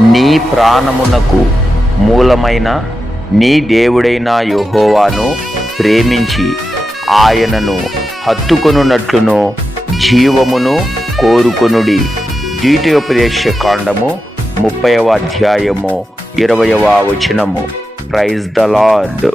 నీ ప్రాణమునకు మూలమైన నీ దేవుడైన యెహోవాను ప్రేమించి ఆయనను హత్తుకొనున్నట్లును జీవమును కోరుకొనుడి. ద్వితీయోపదేశ కాండము 30వ అధ్యాయము 20వ వచనము. Praise the lord.